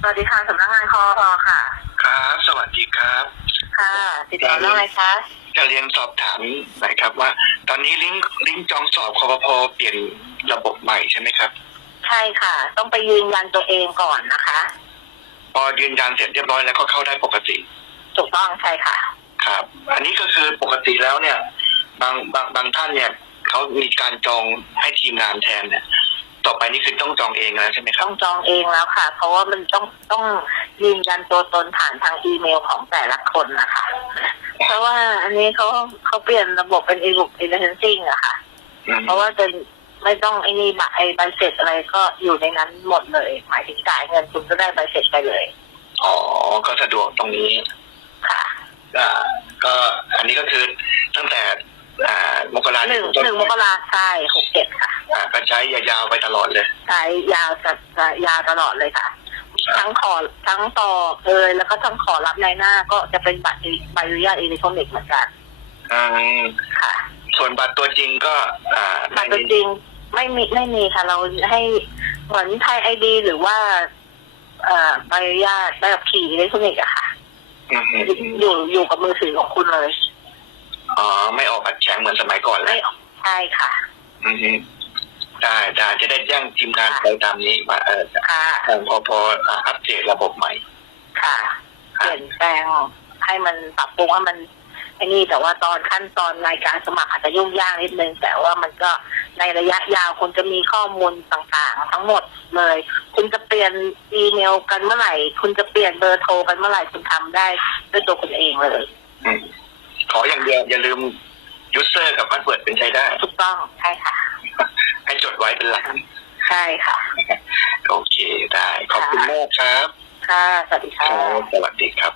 สวัสดีค่ะสำนักงานคอรอค่ะ ครับ สวัสดีครับ ค่ะ ติดต่อเรื่องอะไรคะจะเรียนสอบถามหน่อยครับว่า ตอนนี้ลิงก์ลิงก์จองสอบคอปพเปลี่ยนระบบใหม่ใช่ไหมครับ ใช่ค่ะ ต้องไปยืนยันตัวเองก่อนนะคะ พอยืนยันเสร็จเรียบร้อยแล้วก็เข้าได้ปกติ ถูกต้องใช่ค่ะ ครับ อันนี้ก็คือปกติแล้วเนี่ย บางบางบางท่านเนี่ยเขามีการจองให้ทีมงานแทนเนี่ย ต่อไปนี่คือต้องจองเองแล้วใช่ไหมครัต้บองจองเองแล้วค่ะ เพราะว่ามันต้องต้องยืนยันตัวตนผ่านทางอีเมลของแต่ละคนนะคะ เพราะว่าอันนี้เขาเขาเปลี่ยนระบบเป็นอีบุกอินเทนซิ่งอะค่ะอืมเพราะว่าจะไม่ต้องไอ้นี่บัตรไอ้ใบเสร็จอะไรก็อยู่ในนั้นหมดเลย หมายถึงจ่ายเงินคุณก็ได้ใบเสร็จไปเลยอ๋อก็สะดวกตรงนี้ค่ะอ่าก็อันนี้ก็คือตั้งแต่ อ่ามกรา หนึ่งต้หนึ่งมกราใช่หกเจ็ดค่ะอ่าก็ใช้ยาวๆไปตลอดเลย ใช้ยาวจัดยาวตลอดเลยค่ะ ทั้งขอทั้งต่อเลยแล้วก็ทั้งขอรับในหน้าก็จะเป็นบัตรใบอนุญาตอิเล็กทรอนิกส์เหมือนกันอืมค่ะ ส่วนบัตรตัวจริงก็ อ่าบัตรตัวจริงไม่มีไม่มีค่ะ เราให้เหมือนไทยไอดี หรือว่า เอ่อใบอนุญาตใบขับขี่อิเล็กทรอนิกส์อะค่ะอืมอยู่อยู่กับมือถือของคุณเลย อ๋อ ไม่ออกบัตรแข็ง เหมือนสมัยก่อนแล้ไม่วใช่ค่ะ อืมได้ได้จะได้แจ้งทีมงานไปตามนี้ว่าเออค่ะทางพอพออ่าอัปเดตระบบใหม่ ค่ะ เปลี่ยนแปลงให้มันปรับปรุงให้มันไอ้นี่แต่ว่าตอนขั้นตอนรายการสมัครอาจจะยุ่งยากนิดนึง แต่ว่ามันก็ในระยะยาวคุณจะมีข้อมูลต่างๆ ทั้งหมดเลย คุณจะเปลี่ยนอีเมลกันเมื่อไหร่ คุณจะเปลี่ยนเบอร์โทรกันเมื่อไหร่คุณทำได้ด้วยตัวคุณเองเลยอืมขออย่างเดียวอย่าลืม ยูเซอร์กับพาสเวิร์ดเป็นใช้ได้ ถูกต้องใช่ค่ะ ให้จดไว้เป็นหลัก ใช่ค่ะ โอเคได้ ขอบคุณมากครับ ค่ะ สวัสดีคค่ะรับสวัสดีครับ